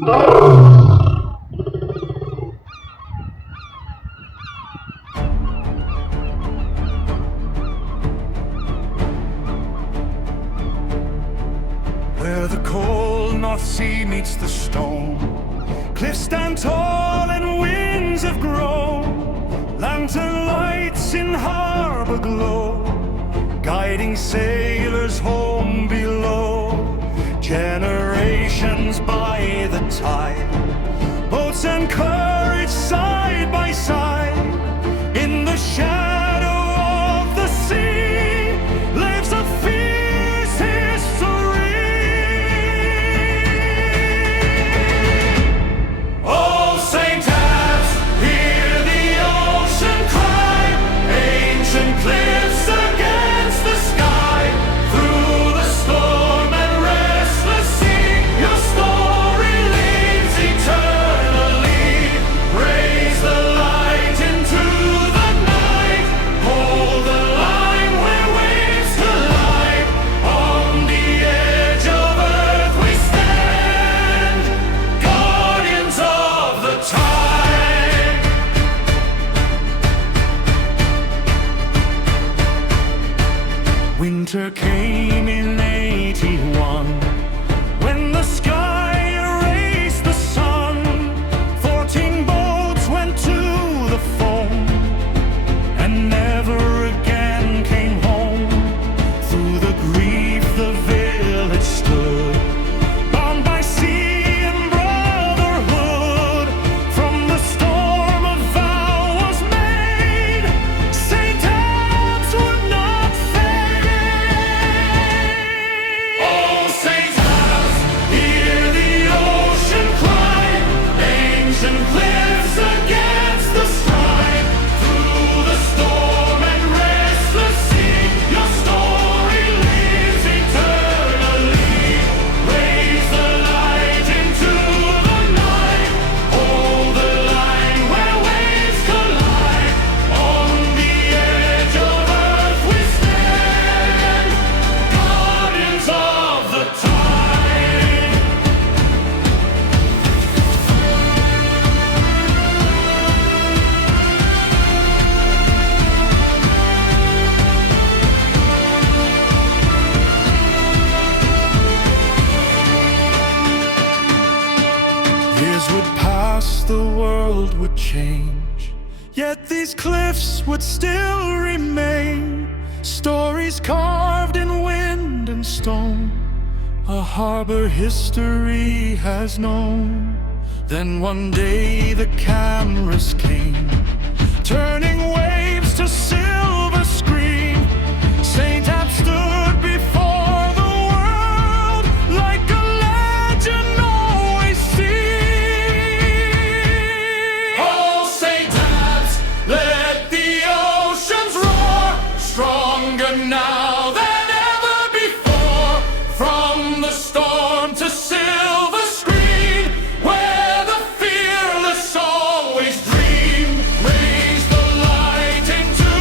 Where the cold North Sea meets the stone, cliffs stand tall and winds have grown. Lantern lights in harbour glow, guiding sailors home below. Generations by the tide, boats and courage side by side. In the shadow of the sea lives a fierce history. Oh, St Abbs, hear the ocean cry, ancient cliffs against the sky. Through the storm and restless sea, your story lives eternally. Raise the light into the night, hold the line where waves collide. On the edge of earth we stand, guardians of the tide. Winter came in '81, when the sky erased the sun. 14 boats went to the foam and never again came home. Through the grief the village stood, bound by sea and brotherhood. From the storm a vow was made, St Abbs would not fade. Oh, St Abbs, hear the ocean cry, ancient cliffs against the stride. Through the storm and restless sea, your story lives eternally. Raise the light into the night, hold the line where waves collide. On the edge of earth we stand, guardians of the tide. Years would pass, the world would change, yet these cliffs would still remain. Stories carved in wind and stone, a harbour history has known. Then one day the cameras came, turning waves to silver screen. St Abbs stood before the world like a legend always seen. Oh, St Abbs, let the oceans roar, stronger now than ever before. From the storm to silver screen, where the fearless always dream. Raise the light into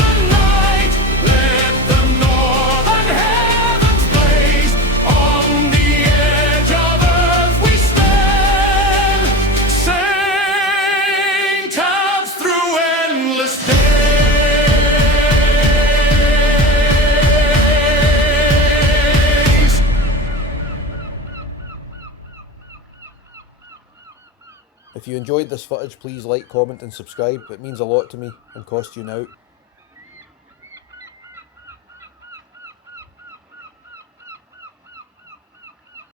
the night, let the northern heavens blaze. On the edge of earth we stand, St Abbs through endless days. If you enjoyed this footage, please like, comment and subscribe. It means a lot to me and costs you now.